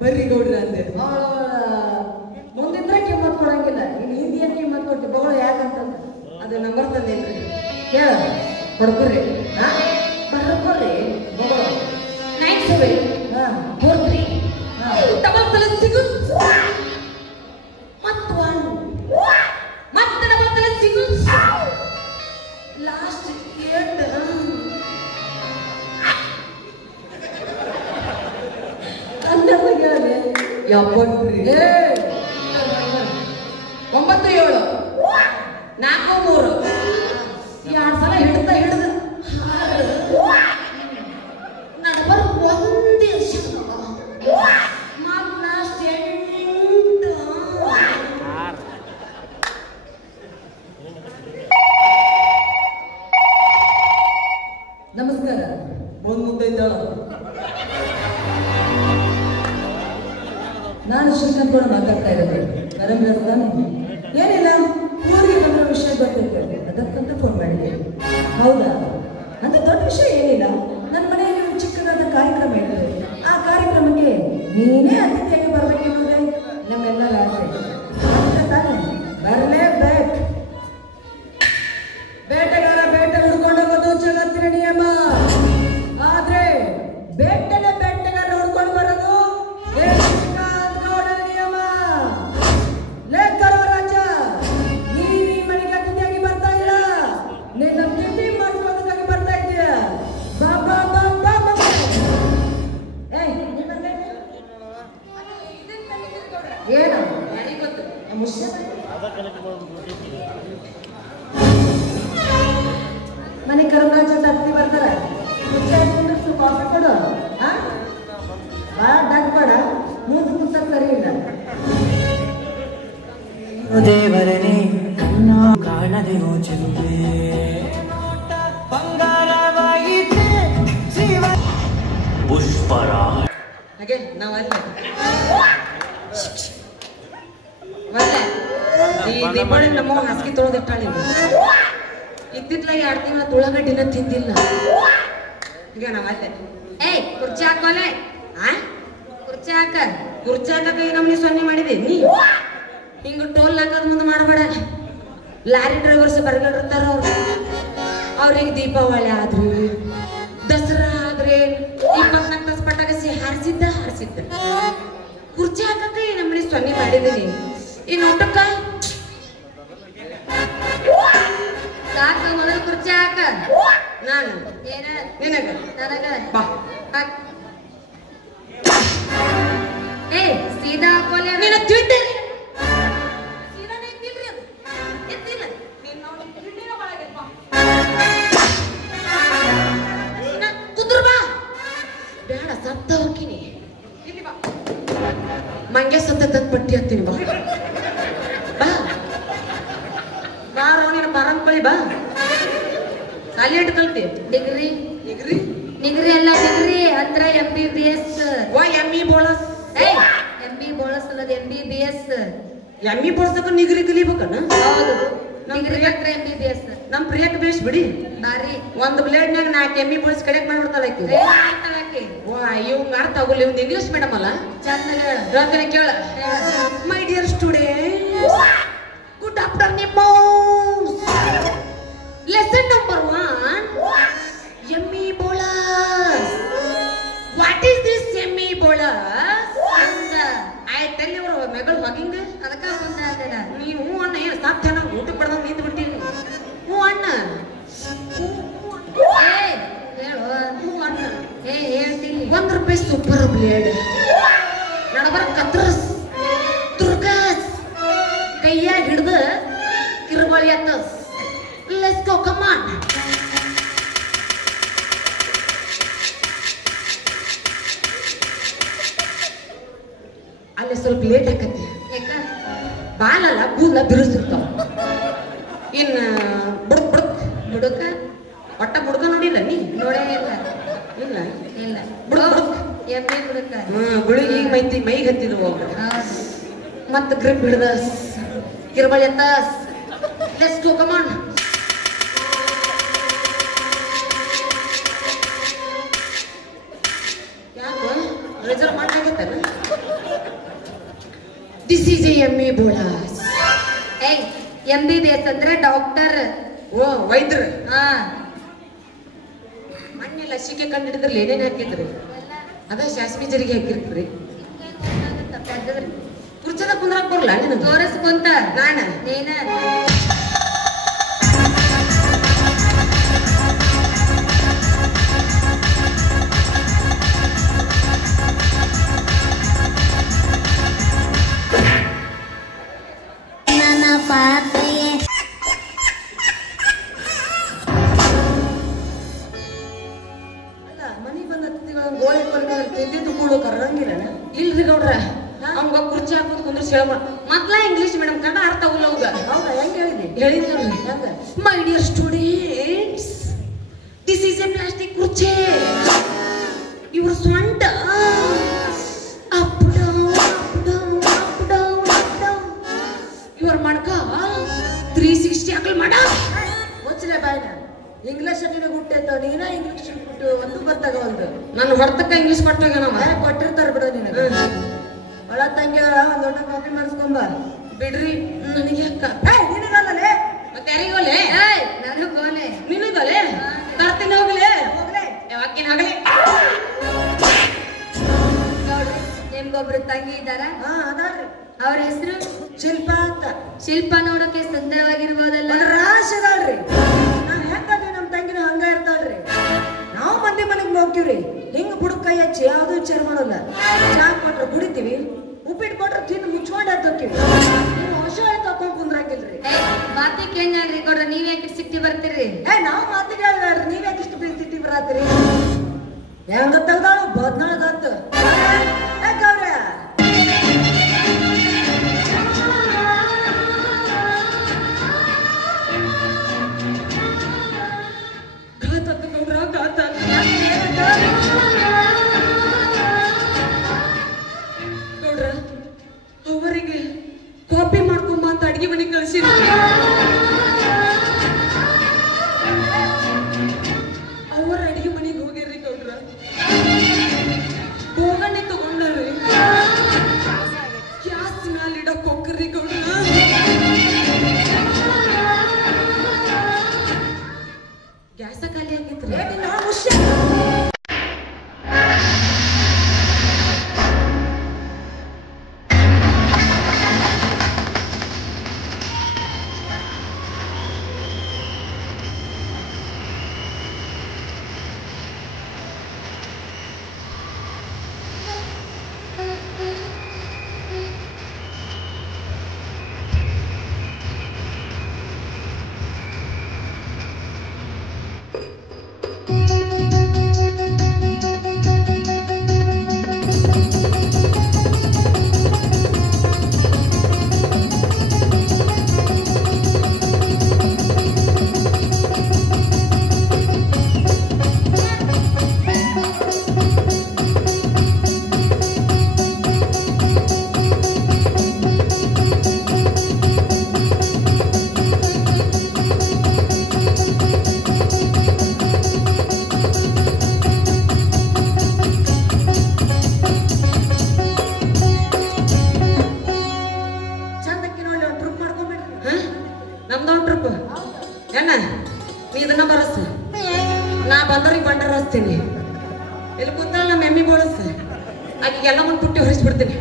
ಬರ್ರಿ ಗೌಡ್ರ ಅಂದೆ. ಮುಂದಿದ್ರೆ ಕಿಮ್ಮತ್ ಕೊಡಂಗಿಲ್ಲ, ಇನ್ನು ಹಿಂದಿಯನ್ ಕಿಮ್ಮತ್ ಕೊಡ್ತೀವಿ ಬಗಳು ಯಾಕಂತಂದ ಅದು ನಂಬರ್ ತಂದೇನ್ರಿ ಕೇಳ ಕೊಡ್ಕೊಡ್ರಿ ಬರ್ಕೊಡ್ರಿ ಬಗಳು 9743 ಡಬಲ್ ತಲೆ ಸಿಗು ಮತ್ತು ಮತ್ತೆ ಡಬಲ್ ತಲೆ ಸಿಗು ಲಾಸ್ಟ್ 8 ಕನ್ನಡದಾಗ ಹೇಳಿ ಯಾವತ್ರಿ 97 43 2 ಸಲ ಹಿಡಿದ ನಡಬರ್ ಒಂದೇ ಮತ್ತು ಲಾಸ್ಟ್ 8 ನಮಸ್ಕಾರ ಬಂದ್ ಮುಂದೈತಾಳ. ನಾನು ಶ್ರೀಕಾಂತ್ ಕೂಡ ಮಾತಾಡ್ತಾ ಇರೋದು ತಾನೆ ಏನಿಲ್ಲ ಊರಿಗೆ ಬಂದಿರೋ ವಿಷಯ ಗೊತ್ತಿತ್ತು ಅದಕ್ಕಂತ ಫೋನ್ ಮಾಡಿದ್ದೆ. ಹೌದಾ ಅಂತ ದೊಡ್ಡ ವಿಷಯ ಏನಿಲ್ಲ, ನನ್ನ ಮನೆಯಲ್ಲಿ ಒಂದು ಚಿಕ್ಕದಾದ ಕಾರ್ಯಕ್ರಮ ಇದೆ. ಆ ಕಾರ್ಯಕ್ರಮಕ್ಕೆ ನೀನೇ ಅತಿಥಿಯಾಗಿ ಬರ್ಬೇಕೆನ್ನುವುದೇ ನಮ್ಮೆಲ್ಲರ ಆಸೆ. ತಾನೆ ಬರಲೇಬೇಕು. ಬೇಟೆಗಾರ ಬೇಟೆ ಹುಡ್ಕೊಂಡು ಹೋಗೋದು ಜಗತ್ತಿನ ನಿಯಮ. ಆದ್ರೆ ಬೇಟೆಗಾರ ಹುಡ್ಕೊಂಡು ಬರೋದು ನಿಯಮ. ಲೇಖರೋ ರಾಜ, ನೀನ್ ಈ ಮನೆಗೆ ಅತಿಥಿಯಾಗಿ ಬರ್ತಾ ಇಲ್ಲ, ನಿನ್ನ ತಿಂಡಿ ಮಾಡ್ಕೊಳ್ಳೋದಕ್ಕಾಗಿ ಬರ್ತಾ ಇದೀಯ. ಬಾ ಬಾ ಬಾ ಬಾ ಬಾ. ಏನು ಗೊತ್ತು ಮನೆ ಕರ್ಮರಾಜ ಅತ್ತಿ ಬರ್ತಾರ. ಕಾಫಿ ಕೊಡು. ಭಾಳ ಡಾಕ್ಬೇಡ, ಮೂಗು ಮುಚ್ಚ ಸರಿ ಇಲ್ಲ. ದೇವರನೇ ಕಣ್ಣ ಕಾಣದೆ ಹೋಚಲುವೆ ಬಂಗಾರವಾಯಿತೆ ಜೀವ ಪುಷ್ಪರಾಜ್. ಹಾಗೆ ನಾವಲ್ಲೇ ಈ ದೀಪಾವಳಿ ನಮ್ಮ ಹಾಸಿಗೆ ತೊಳೆದಿಟ್ಟಾಳಿ ಇದ್ದಿದ್ಲ 2 ತಿಂಗಳ ತುಳಗಡ್ಡಿನ ತಿಂದಿಲ್ಲ. ಈಗ ನಾವಲ್ಲೇ ಏಯ್ ಕುರ್ಚಿ ಹಾಕೋಲೆ ಕುರ್ಚಿ ಹಾಕಕ್ಕೆ ನಮ್ಗೆ ಸೊನ್ನೆ ಮಾಡಿದೆ ನೀ ಹಿಂಗ ಟೋಲ್ ಹಾಕೋದ್ ಮುಂದೆ ಮಾಡಬೇಡ. ಲಾರಿ ಡ್ರೈವರ್ಸ್ ಬರ್ಗಡಿರ್ತಾರ ಅವ್ರಿಗೆ ದೀಪಾವಳಿ ಆದ್ರಿ ದಸರಾ ಆದ್ರೆ 24 ತಾಸು ಪಟಾಕಿ ಹಾರಿಸಿದ್ದ ಕುರ್ಚಿ ಹಾಕಕ್ಕೆ ನಮ್ಮನೆ ಸೊನ್ನೆ ಮಾಡಿದ್ದೀನಿ. ಇನ್ನು ಊಟಕ್ಕ ಸಾಕ ಮೊದಲು ಕುರ್ಚಿ ಹಾಕ. ನಾನು ನಿನಗ ಬಾ ಏ ಸೀದಾ ಹಾಕೋಲೆ ನಿನ್ನ ಟ್ವಿಟರ್ ಕುದುರ್ ಬಾ ಬೇಡ ಸತ್ತ ಹೋಗ್ತೀನಿ. ಮಂಗೆ ಸತ್ತ ಪಟ್ಟಿ ಹತ್ತೀನಿ ಬಾ ಬಾರೋ ನೀನು ಬರಂಕೊಳ್ಳಿ ಬಾ. ಖಾಲಿ ಇಟ್ಟು ಕಲ್ತಿ ಡಿಗ್ರಿ ಅಲ್ಲ, ಡಿಗ್ರಿ ಅಂದ್ರೆ MBBS. ಎಮ್ಮಿ ಬೋಳಸ್ MB ಬೋಳಸ್ ಅಲ್ಲದ MBBS. ಎಮ್ಮಿ ಬೋಳ್ಸಕ್ಕ ನಿಗ್ರಿ ಕಲಿಬೇಕನ. ಹೌದು, ಡಿಗ್ರಿ ಅಂದ್ರೆ MBBS. ನಮ್ ಪ್ರಿಯಕ್ ಬೇಸ್ ಬಿಡಿ ಬಾರಿ ಒಂದು ಬ್ಲೇಡ್ನಾಗ 4 ಎಮ್ಮಿ ಬೋಳ್ಸ್ ಕಡೆಕ್ ಮಾಡ್ಬಿಡ್ತಾಳೆ ಆಕಿ. ಇವ್ ತಗೋಲಿ ಇವ್ದು ಇಂಗ್ಲಿಷ್ ಮೇಡಮ್ ಅಲ್ಲ, ಚಂದ ಹೇಳ್ತೇನೆ ಕೇಳ. My dear student, good afternoon. Lesson number 1, ಎಮ್ಮಿ ಬೋಳಸ್. ವಾಟ್ ಈಸ್ ದಿಸ್ ಎಮ್ಮಿ ಬೋಳಸ್? ಆಯ್ತಲ್ಲಿ ಇವ್ರ ಮಗಳು ಮಗಿಂಗ ಅದಕ್ಕ ಮುಂದೆ ನೀವು ಅಣ್ಣ ಏನು ಸಾಧ್ಯ ನಾವು ಊಟ ಪಡೆದಾಗ ನಿಂತು ಬಿಟ್ಟಿರಿ. ಹ್ಞೂ ಅಣ್ಣ ಹೇಳ್ತೀನಿ. ₹1 ಸೂಪರ್ ಬ್ಲೇಡ್ ನಡಬರ ಕತ್ರಸ್ ತುರ್ಕಸ್ ಕೈಯಾಗ ಹಿಡ್ದ ಕಿರುಬಳಿ ಅತ್ತಸ್. Let's go, come on. ಅಲ್ಲಿ ಸ್ವಲ್ಪ ಲೇಟ್ ಆಕತಿ. ಬಾಲಲ್ಲ ಕೂದಲ ಬಿರುಸಿರ್ತಾವ. ಇನ್ನು ಬುಡಕ ಒಟ್ಟ ಬುಡಕ ನೋಡಿಲ್ಲ ನೀ? ನೋಡೇ ಇಲ್ಲ. ಬುಡಕ್ ಎಮ್ಮೆ ಬುಡಕ ಗುಳಿಗೆ ಮೈಗೆ ಹತ್ತಿದ್ರು ಮತ್ತೆ ಗ್ರಿಪ್ ಹಿಡ್ದ ಕಿರುಬಳಿ ಅಂತ. Let's go, come on. ಯಾಕ ರಿಸರ್ವ್ ಮಾಡಾಗೈತಲ್ಲ ದಿಸ್ ಈಸ್ ಎಮ್ಮಿ ಬೋಳಾಸ್. ಏಯ್ MBBS ಅಂದ್ರೆ ಡಾಕ್ಟರ್. ಓ ವೈದ್ಯರು. ಹಾ ಮೊನ್ನೆ ಲಸಿಕೆ ಕಂಡಿಡಿದ್ರಲ್ಲಿ ಏನೇನು ಹಾಕಿದ್ರಿ? ಅದ ಶಾಸ್ಮಿ ಜರಿಗೆ ಹಾಕಿರ್ತೀರಿ. ಕುರ್ಚದ ಕುಂದ್ರಾಕ್ ಬರಲ್ಲ ನೀನು? ತೋರಿಸ್ಕೊಂತ ನಾನ ನೀನ ಗೋಳಿ ಕೊಲ್ಕ ತಿಂದಿದ್ದು ಕೂಳು ಕರಂಗಿಲ್ಲ. ಇಲ್ರಿ ಗೌಡ್ರ, ಅವಂಗ ಕುರ್ಚಿ ಹಾಕೋದ್ ಕುಂದ್ರ ಸೇವ ಮತ್ಲ ಇಂಗ್ಲಿಷ್ ಮೇಡಮ್ ಕನ್ನಡ ಅರ್ಥ ಆಗಲ್ಲ ಅವಾಗ. ಹೌದಾ? ಹೆಂಗ್ ಹೇಳಿದ್ನಿ? ಹೇಳಿದ್ರಿ ಹೆಂಗ? My dear students, this is a plastic ಕುರ್ಚಿ. ಇವ್ರ ಸ್ವಂಟ up down up down up down up down. ಇವ್ರ ಮಡ್ಕ 360 ಹಾಕಲ್ ಮಾಡ. ಮುಚ್ಚಲೆ ಬಾಯ್ನ. ಇಂಗ್ಲಿಷ್ ನಿನಗೆ ಹುಟ್ಟೈತ, ನೀನ ಇಂಗ್ಲಿಷ್ ಹುಟ್ಟು ಒಂದು ಬರ್ತಾಗ ಒಂದು. ನಾನು ಹೊರತಕ್ಕ ಇಂಗ್ಲಿಷ್ ಕೊಟ್ಟಾಗ ನಾವು ಕೊಟ್ಟಿರ್ತಾರ ಬಿಡು ನಿನಗೆ. ಒಳ ತಂಗಿ ಒಂದ್ ದೊಡ್ಡ ಕಾಫಿ ಮಾಡಿಸ್ಕೊಂಬ. ಬಿಡ್ರಿ ನನಗೆ ಅಕ್ಕ. ನಿನಗಲ್ಲೇ ಮತ್ತೆ ಯಾರಿಗೋಲೆ? ಏಯ್ ನನಗೋಲೆ ನಿನಗೋಲೆ? ತರ್ತೀನಿ ಹೋಗ್ಲೆ ಹೋಗ್ಲೇ. ಯಾವಕ್ಕಿನ ಆಗಲಿ. ನೋಡ್ರಿ ನಿಮ್ಗೊಬ್ರು ತಂಗಿ ಇದ್ದಾರ. ಹಾ ಅದಾಳ್ರಿ. ಅವ್ರ ಹೆಸರು ಶಿಲ್ಪ ಅಂತ. ಶಿಲ್ಪ ನೋಡಕ್ಕೆ ಸುಂದರವಾಗಿರ್ಬೋದಲ್ಲ. ಒಂದ್ ರಾಶಿ ಅದಾಳ್ರಿ. ನಾವ್ ಹೆಂಗದ್ವಿ ನಮ್ ತಂಗಿನ ಹಂಗ ಇರ್ತಾಳ್ರಿ. ನಾವು ಮಂದಿ ಮನೆಗ್ ಹೋಗ್ತೀವ್ರಿ, ಹಿಂಗ ಬುಡಕ್ ಕೈ ಹಚ್ಚಿ ಯಾವ್ದು ವಿಚಾರ ಮಾಡಲ್ಲ. ಚಾ ಕೊಟ್ರ ಕುಡಿತೀವಿ, ಉಪ್ಪಿಟ್ಟು ಕೊಟ್ರ ತಿಂದು ಮುಚ್ಕೊಂಡ್ ಹೋಗ್ತೀವಿ. ನೀವು ಹೊಸ ತಕೊಂಡ್ ಕುಂದ್ರಾಗಿಲ್ರಿ. ಮಾತಿ ಕೇಂದ್ರಿ ಕೊಡ್ರ, ನೀವ್ ಯಾಕೆ ಸಿಟ್ಟಿ ಬರ್ತೀರಿ? ನಾವು ಮಾತಿಗೆ ಹೇಳ್ರಿ, ನೀವ್ ಯಾಕೆ ಇಷ್ಟು ಪ್ರೀತಿ ಬರತ್ತೀರಿ? ಹೆಂಗ ತೆಗ್ದಾಳು ಬದ್ನಾಳದಂತ ಯಾಕವ್ರ ನೋಡ್ರ ಅವರಿಗೆ ಕಾಪಿ ಮಾಡ್ಕೊಂಬ ಅಂತ ಅಡಿಗೆ ಮನೆಗೆ ಕಳ್ಸಿ. ಅವರ ಅಡಿಗೆ ಮನೆಗೆ ಹೋಗ್ಯಾರ್ರಿ ಗೌಡ್ರ. ಹೋಗಣ್ಣೆ ತಗೊಂಡ್ರಿ, ಗ್ಯಾಸ್ ಮ್ಯಾಲ ಇಡಕ್ ಹೋಗ್ರಿ ಗೌಡ್ರ. ಗ್ಯಾಸ ಖಾಲಿ ಆಗಿತ್ರಿ. ಇಲ್ಲಿ ಕೂತಲ್ಲ ನಮ್ಮ ಎಮ್ಮಿ ಬೋಳಸ್ ಆಕೆಲ್ಲ ಒಂದು ಪುಟ್ಟಿ ಹೊರಿಸ್ಬಿಡ್ತೀನಿ.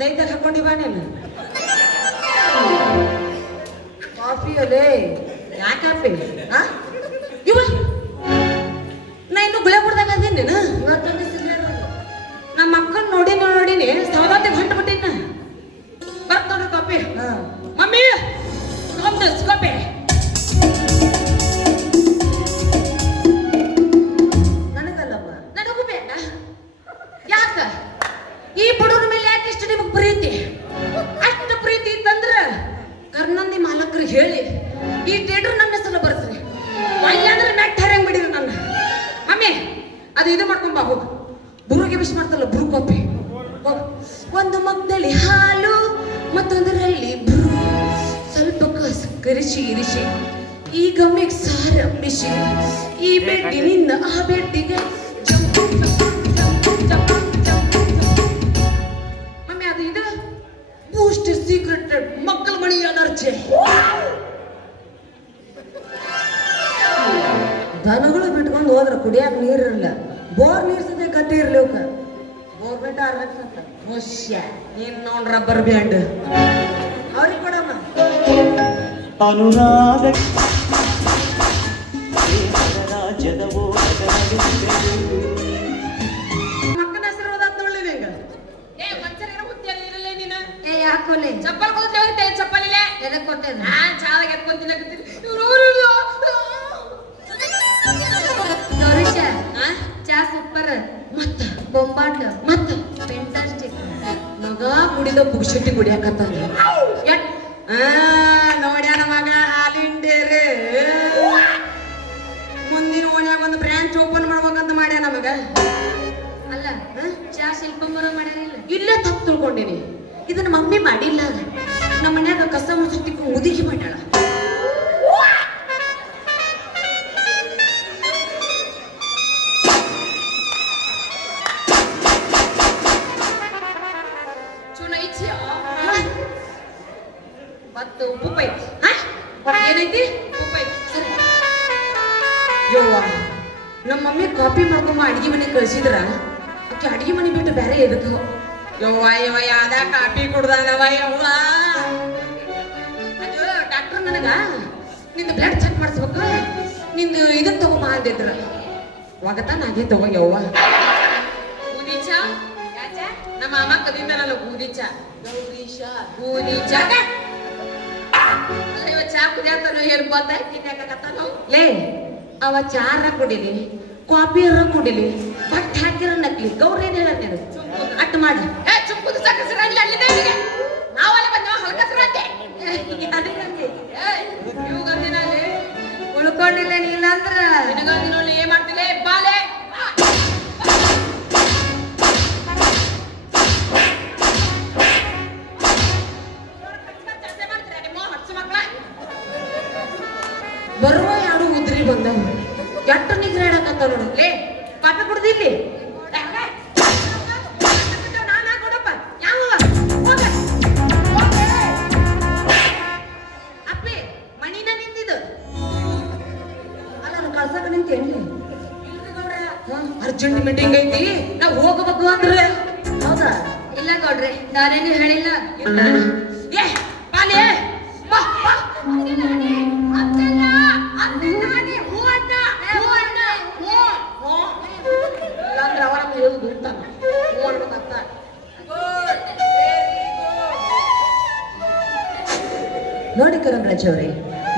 ದೈದಾಗ ಹಾಕೊಂಡಿ ಬಾ ನೀನು. ಕಾಫಿಯಲ್ಲೇ ಯಾಕೆ ಕಾಫಿ? ಇವ ನಾ ಇನ್ನು ಗುಳೆ ಬಿಡ್ದಾಗ ಅಂದೀನಿ ನೀನು. ಇವತ್ತೊಂದು ನಮ್ಮ ಅಕ್ಕನ ನೋಡಿನಿ ಸೌದಾತಿ ಹೊಂಟು ಬಿಟ್ಟಿನ. ಬರ್ತ ನೋಡ್ರಿ ಕಾಫಿ. Mummy coffee. ನನಗಲ್ಲಪ್ಪ, ನನಗೂ ಬೇಡ. ಯಾಕ ಈ ಬಡವ್ರ ಮೇಲೆ ಯಾಕೆ ಇಷ್ಟು ನಿಮಗೆ ಪ್ರೀತಿ? ಅಷ್ಟು ಪ್ರೀತಿ ಇತ್ತಂದ್ರ ಕರ್ನಂದಿ ಮಾಲಕರಿಗೆ ಹೇಳಿ ಈ ಥಿಯೇಟರ್ ನನ್ನ ಹೆಸರು ಬರ್ತೀನಿ ಇಲ್ಲಾಂದ್ರೆ ನೆಟ್ ಹರಂಗ್ ಬಿಡಿರಿ ನನ್ನ ಮಮ್ಮಿ ಅದು ಇದು ಮಾಡ್ಕೊಂಡ್ ಬಾ ಹೋಗು ಬುರುಗೆ ವಿಶ್ ಮಾಡ್ತಲ್ಲ ಬುರು ಕಾಪಿ ಒಂದು ಮಗ್ದಲ್ಲಿ ಹಾಲು ಮತ್ತೊಂದರಲ್ಲಿ ಬುರು ಸ್ವಲ್ಪ ಕರಿಸಿ ಇರಿಸಿ ಈಗ ಮಿಕ್ಸಾರ ಮಿಶಿ ಈ ಬೆಡ್ಡಿನಿಂದ ಆ ಬೆಡ್ಡಿಗೆ ಮಮ್ಮಿ ಅದು ಇದು ಬೂಸ್ಟ್ ಸೀಕ್ರೆಟ್ ಮಕ್ಕಳ ಮಣಿ ಎನರ್ಜಿ ದನಗಳು ಬಿಟ್ಕೊಂಡು ಹೋದ್ರೆ ಕುಡಿಯಾಕ ನೀರಿರಲ್ಲ ಬೋರ್ ನೀರ್ ಸದ್ಯ ಗಟ್ಟಿ ಇರ್ಲಿ ಅವಕ್ಕ ಗೋರ್ಮೆಂಟ್ ಆರ್ಬೇಕು ಮುಷ್ಯ ನೀನ್ ನೋಡ್ ರಬ್ಬರ್ ಬ್ಯಾಂಡ್ ಅವ್ರಿಗೆ ಕೊಡಮ್ಮ ಅನುರಾಗ ರಾಜ್ಯದ ಮಕ್ಕನ ಹೆಸರು ಓದಾತ್ ನೋಡ್ಲಿಲ್ಲ ಹಿಂಗ ಮಚ್ಚರ ಹುಟ್ಟಿಯಲ್ಲಿ ಇರಲ್ಲ ನೀನ ಯಾಕೋಲೆ ಚಪ್ಪಲ್ ಕೊಡ್ತೇವೆ ಹೋಗ್ತೇವೆ ಚಪ್ಪಲ್ ಇಲ್ಲೇ ಎದಕ್ ಕೊಟ್ಟೇನ ನಾನ್ ಚಾದಾಗ ಎತ್ಕೊಂತಿನ ಗೌರೀಶ ಚಾ ಸೂಪರ್ ಮತ್ತ ಬೊಂಬಾಟ್ ಮತ್ತ ಫೆಂಟಾಸ್ಟಿಕ್ ಮಗ ಕುಡಿದ ಪುಗ್ಶೆಟ್ಟಿ ಕುಡಿಯಾಕತ್ತಾನ ನೋಡ್ಯಾನ ಮಗ ಹಾಲಿಂಡೇರೆ ಮುಂದಿನ ಓಣ್ಯಾಗ ಒಂದು ಬ್ರಾಂಚ್ ಓಪನ್ ಮಾಡ್ಬೇಕಂತ ಮಾಡ್ಯಾನ ಮಗ ಅಲ್ಲ ಚಾ ಶಿಲ್ಪಮ್ಮರ ಮಾಡ್ಯಾರಿಲ್ಲ ಇಲ್ಲೇ ತಪ್ಪು ತಿಳ್ಕೊಂಡಿನಿ ಇದನ್ನ ಮಮ್ಮಿ ಮಾಡಿಲ್ಲ ನಮ್ಮ ಮನ್ಯಾಗ ಕಸ ಮುಸುತ್ತಿ ಮುದುಕಿ ಮಾಡ್ಯಾಳ ಮತ್ತು ಉಪ್ಪು ಪೈಪ್ ಏನೈತಿ ಉಪ್ಪು ಪೈಪ್ ಯವ್ವ ನಮ್ಮ ಮಮ್ಮಿ ಕಾಪಿ ಮಾಡ್ಕೊಂಬ ಅಡಿಗೆ ಮನೆಗೆ ಕಳ್ಸಿದ್ರ ಆಕೆ ಅಡಿಗೆ ಮನೆ ಬಿಟ್ಟು ಬೇರೆ ಎದಕ್ಕೆ ಯವ್ವ ಯವ್ವ ಯಾವ್ದ ಕಾಪಿ ಕುಡ್ದಾನವ ಯವ್ವ ಅದು ಡಾಕ್ಟರ್ ನನಗ ನಿಂದು ಬ್ಲಡ್ ಚೆಕ್ ಮಾಡಿಸ್ಬೇಕು ನಿಂದು ಇದನ್ನ ತಗೊಂಬ ಅಂದಿದ್ರ ಒಗತಾನ ಅದೇ ತಗೋ ಯವ್ವ ಊದಿಚ ನಮ್ಮ ಅಮ್ಮ ಕದಿದ್ದಾನಲ್ಲ ಊದಿಚ ಗೌರೀಶ ಊದಿಚ ಚಾ ಕುದಿಯತ್ತಾನ ಏನ್ ಗೊತ್ತಾಯ್ತು ಲೇ ಅವ ಚಾರ ಕುಡಿಲಿ ಕಾಪಿಯರ ಕುಡಿಲಿ ಬಟ್ ಹಾಕಿರ ನಕ್ಲಿ ಗೌರಿ ಏನ್ ಹೇಳತ್ತೇನೆ ಅಟ್ ಮಾಡಿ ಚುಪ್ಪುದು ಸಕಸರ ನಾವಲ್ಲಿ ಬಂದ ಹಲ್ಕಸರ ಉಳ್ಕೊಂಡಿಲ್ಲ ನೀಲ್ಲ ಅಂದ್ರ ನಿನಗಂದಿನೊಳ್ಳೆ ಏನ್ ಮಾಡ್ತಿಲ್ಲ ಬಾಲೆ ಬರುವ ಯಾರು ಉದ್ರಿ ಬಂದ ಎಟ್ಟ ನಿಗ್ರ ಇಡಕತ್ತ ನೋಡು ಲೇ ಕಾಪಿ ಕುಡ್ದಿಲ್ಲಿ ಅಪ್ಪಿ ಮಣಿನ ನಿಂತಿದ್ದು ಅಲ್ಲ ಕಳ್ಸಕ ನಿಂತೇನ್ಲಿ ಅರ್ಜೆಂಟ್ ಮೀಟಿಂಗ್ ಐತಿ ನಾವ್ ಹೋಗಬೇಕು ಅಂದ್ರೆ ಹೌದಾ ಇಲ್ಲ ಗೌಡ್ರೆ ನಾನೇನು ಹೇಳಿಲ್ಲ ಇಲ್ಲ ಏ ಬಾಲೆ ಬಾ ಬಾ ನೋಡಿ ಕರಂರಾಜ್ ಅವರೇ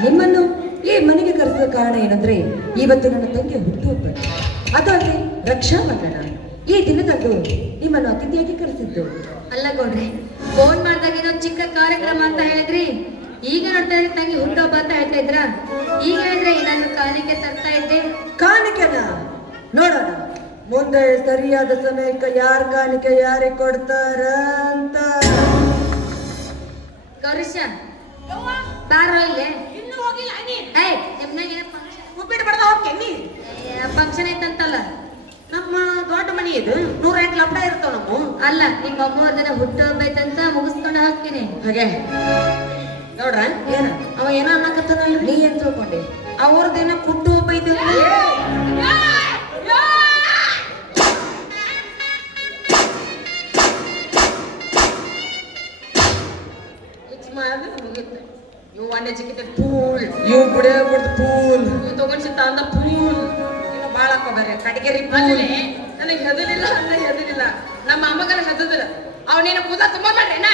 ನಿಮ್ಮನ್ನು ಈ ಮನೆಗೆ ಕರೆಸಿದ ಕಾರಣ ಏನಂದ್ರೆ ಇವತ್ತು ನನ್ನ ತಂಗಿ ಹುಟ್ಟುಹಬ್ಬ ಅದು ಅಲ್ಲದೆ ರಕ್ಷಾಬಂಧನ ಈ ದಿನದಂದು ನಿಮ್ಮನ್ನು ಅತಿಥಿಯಾಗಿ ಕರೆಸಿದ್ದು ಅಲ್ಲ ಗೌಡ್ರೆ ಫೋನ್ ಮಾಡಿದಾಗ ಇದೊಂದು ಚಿಕ್ಕ ಕಾರ್ಯಕ್ರಮ ಅಂತ ಹೇಳಿದ್ರಿ ಈಗ ನೋಡ್ತಾ ಇದ್ರೆ ತಂಗಿ ಹುಟ್ಟುಹಬ್ಬ ಅಂತ ಹೇಳ್ತಾ ಇದ್ರ ಈಗ ಹೇಳಿದ್ರೆ ನಾನು ಕಾಣಿಕೆ ತರ್ತಾ ಇದ್ದೆ ಕಾಣಿಕೆನ ನೋಡೋಣ ಮುಂದೆ ಸರಿಯಾದ ಸಮಯಕ್ಕೆ ಯಾರ ಕಾಣಿಕೆ ಯಾರಿಗೆ ಕೊಡ್ತಾರ ಅಂತ ಗೌರೀಶ ಬಾರೋ ಇಲ್ಲೇ ಇನ್ನೂ ಹೋಗಿಲ್ಲ ಏಯ್ ನಿಮ್ನಾಗ ಉಪ್ಪಿಟ್ಟು ಬಡ್ದ ಹೋಗ್ತೇನಿ ಫಂಕ್ಷನ್ ಐತಂತಲ್ಲ ನಮ್ಮ ದೊಡ್ಡ ಮನಿ ಇದು 108 ಲಪಡ ಇರ್ತಾವ ನಮ್ಮ ಅಲ್ಲ ನಿಮ್ಮ ಅಮ್ಮವ್ರದನ್ನ ಹುಟ್ಟುಹಬ್ಬ ಐತಂತ ಮುಗಿಸ್ಕೊಂಡು ಹಾಕ್ತೀನಿ ಹಾಗೆ ನೋಡ್ರ ಏನ ಅವ ಏನ ಅನ್ನಕತ್ತಾನಲ್ರಿ ನೀ ಏನ್ ತಿಳ್ಕೊಂಡೆ ಅವ್ರದೇನ ಕುಟ್ಟು ಒಬ್ಬ ಐತಿ ಇವು ಅಣ್ಣ ಚಿಕ್ಕಿದ ಪೂಲ್ ಇವು ಬಿಡೇ ಬಿಡ್ದು ಪೂಲ್ ಇವು ತಗೊಂಡ್ಸಿತ್ತ ಅಂದ ಪೂಲ್ ಇನ್ನು ಬಾಳ ಹಾಕೋಬಾರೆ ಕಟಗೇರಿ ಪೂಲ್ ನನಗೆ ಹೆದಲಿಲ್ಲ ಅಂದ ಹೆದಲಿಲ್ಲ ನಮ್ಮ ಅಮ್ಮಗರ ಹೆದದಿಲ್ಲ ಅವನೇನ ಕೂದ ತುಂಬಾ ಮಾಡ್ರೇನ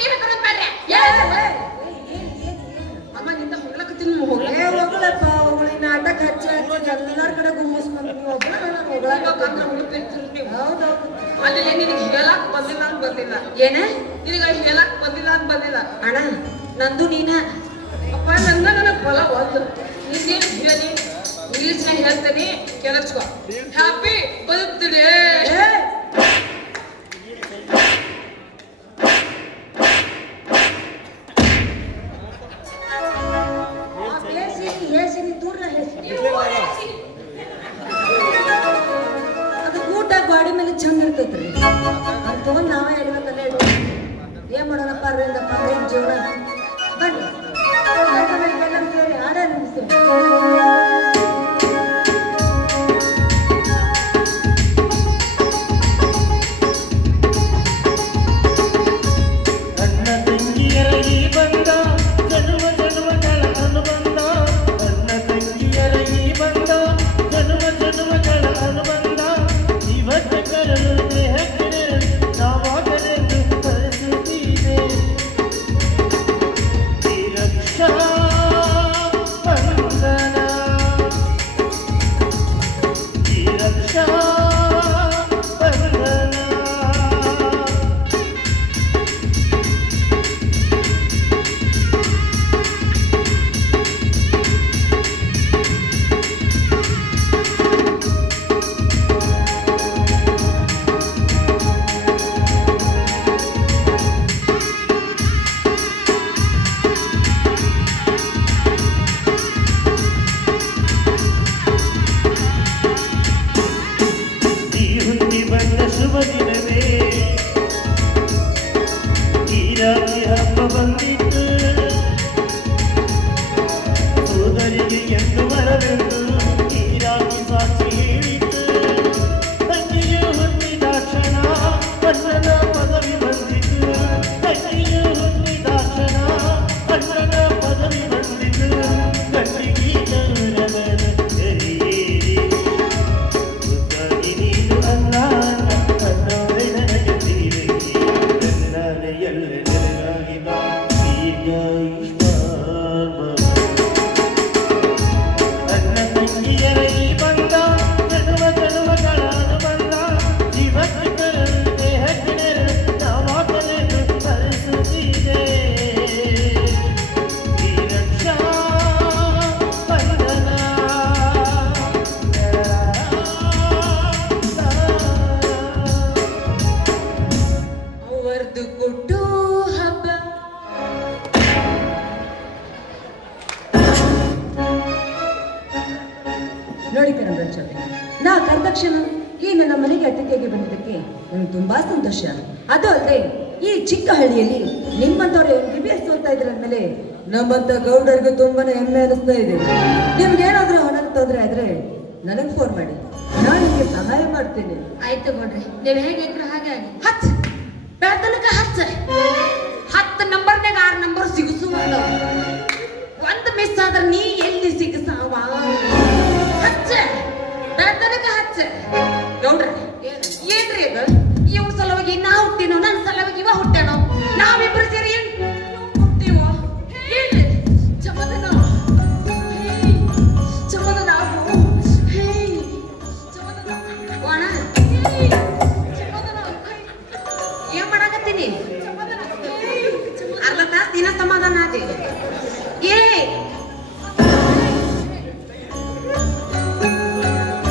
ನೀವೇ ತಗೊಂಡ್ ಮಾಡ್ರೆ ಅಮ್ಮ ನಿಂದ ಹೊಗ್ಲಕತ್ತೀನಿ ಏ ಹೋಗ್ಲಪ್ಪ ಹೋಗ್ಲಿ ನಾಟಕ ಹಚ್ಚಿ ಎಲ್ಲಾರ ಕಡೆ ಗುಮ್ಮಿಸ್ಕೊಂಡು ನೀವು ಒಬ್ಬಳ ಹೌದೌದು ಅಲ್ಲಿ ನಿನಗೆ ಹೇಳಕ್ ಬಂದಿಲ್ಲ ಅಂತ ಬಂದಿಲ್ಲ ಏನ ನಿನಗೆ ಹೇಳಕ್ ಬಂದಿಲ್ಲ ಅಂತ ಬಂದಿಲ್ಲ ಅಣ್ಣ ನಂದು ನೀನ ಅಪ್ಪ ನನ್ನ ಹೊಲ ಒಂದು ನೀನೇನು ಹೇಳಿ ಇಂಗ್ಲೀಷ್ನಾಗ ಹೇಳ್ತೇನೆ ಕೇಳಿಸ್ಕೊ. Happy birthday. ಅದು ಊಟ ಗಾಡಿ ಮೇಲೆ ಚಂದ ಇರ್ತೈತ್ರಿ. ಅದು ತಗೊಂಡ್ ನಾವೇ ಹೇಳ್ಬೇಕಲ್ಲ ಹೇಳು. ಏನ್ ಮಾಡೋಣಪ್ಪ ಅದ್ರಿಂದಪ್ಪ ಜೀವನ. ಬನ್ನಿ ಎಲ್ಲ ಸೇರಿ ಹಾಡ ನಿಲ್ಲಿಸ್ತೇವೆ. ನೋಡಿ ಕಣಂದ್ರಚಾರ್ಯ, ನಾ ಕರೆದಕ್ಷಣ ಈ ನನ್ನ ಮನೆಗೆ ಅತಿಥಿಯಾಗಿ ಬಂದಿದ್ದಕ್ಕೆ ನನಗೆ ತುಂಬಾ ಸಂತೋಷ. ಅದು ಅಲ್ಲದೆ ಈ ಚಿಕ್ಕ ಹಳ್ಳಿಯಲ್ಲಿ ನಿಮ್ಮಂತವ್ರು BBS ಓದ್ತಾ ಇದ್ರ ಅಂದ್ಮೇಲೆ ನಮ್ಮಂತ ಗೌಡರಿಗೆ ತುಂಬಾನೇ ಹೆಮ್ಮೆ ಅನಿಸ್ತಾ ಇದೆ. ನಿಮ್ಗೇನಾದ್ರೂ ಹಣದ ತೊಂದರೆ ಆದ್ರೆ ನನಗೆ ಫೋನ್ ಮಾಡಿ, ನಾನು ನಿಮ್ಗೆ ಸಹಾಯ ಮಾಡ್ತೇನೆ. ಆಯ್ತು ಗೌಡ್ರೆ, ನೀವು ಹೇಗಿದ್ರು ಹಾಗೆ ಆಗಿ. ಹತ್ ಬೆಳತನಕ 10 ನಂಬರ್ನಾಗ 6 ನಂಬರ್ ಸಿಗಿಸುವ ಒಂದು ಮಿಸ್ ಆದ್ರೆ ನೀ ಎಲ್ಲಿ ಸಿಗಸಾವ? ಬೆಳತನಕ ಗೌಡ್ರ ಏನ್ರಿ ಅದು? ಇವ್ರ ಸಲುವಾಗಿ ನಾ ಹುಟ್ಟಿನೋ, ನನ್ನ ಸಲುವಾಗಿ ಇವ ಹುಟ್ಟಾನೋ, ನಾವಿಬ್ರು ಸೇರಿ ಏನ್ ಹುಟ್ಟಿವೋ? ಏನ್ರಿ ಚಮದನ ಚಮದನ ವಾಣ ಏನ್ ಮಾಡಾಕತ್ತೀನಿ? ಅರ್ಧ ತಾಸು ದಿನ ಸಮಾಧಾನ ಅದೇ.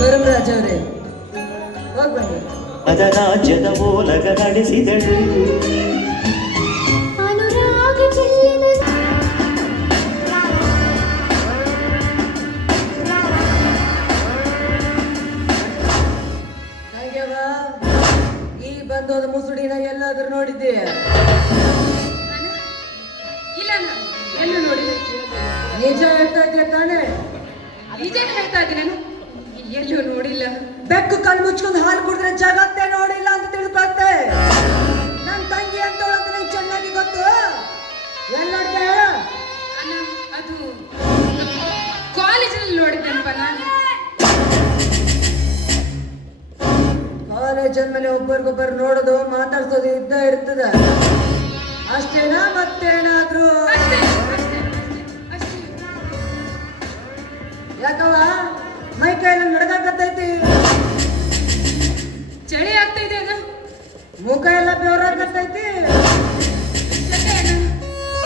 ಧರ್ಮರಾಜ ಅವರೇ ಹೋಗ್ಬನ್ನಿ. ಅದ ರಾಜ್ಯದ ಓಲಗ ನಡೆಸಿದಳು ಈ ಬಂದೋದ ಮುಸುಡಿನ ಎಲ್ಲಾದ್ರೂ ನೋಡಿದ್ದೀಯ? ಇಲ್ಲ, ಎಲ್ಲೂ ನೋಡಿಲ್ಲ. ನಿಜ ಹೇಳ್ತಾ ಇದ್ದೀಯ ತಾನೇ? ನಿಜ ಹೇಳ್ತಾ ಇದ್ದೀನಿ, ಎಲ್ಲೂ ನೋಡಿಲ್ಲ. ಬೆಕ್ಕು ಕಣ್ಣು ಮುಚ್ಕೊಂಡು ಹಾಲು ಕುಡಿದ್ರೆ ಜಗತ್ತೇ ನೋಡಿಲ್ಲ ಅಂತ ತಿಳ್ಕೊಳ್ತೆ. ನನ್ನ ತಂಗಿ ಅಂತ ನಂಗೆ ಚೆನ್ನಾಗಿ ಗೊತ್ತು. ಎಲ್ಲ ಅಲ್ಲ, ಅದು ಕಾಲೇಜಲ್ಲಿ ನೋಡಿದ್ದೆನಪ್ಪ ನಾನು. ಕಾಲೇಜ್ ಅಂದ್ಮೇಲೆ ಒಬ್ಬರಿಗೊಬ್ಬರು ನೋಡೋದು ಮಾತಾಡ್ಸೋದು ಇದ್ದ ಇರ್ತದ. ಅಷ್ಟೇನಾ ಮತ್ತೇನಾದ್ರು? ಯಾಕವ ಮೈ ಕೈಯಲ್ಲಿ ನಡಗಾಕತ್ತೈತಿ? ಚಳಿ ಆಗ್ತೈತೆ ಅದು. ಮುಖ ಎಲ್ಲ ಬೆವರಾಗತ್ತೈತಿ.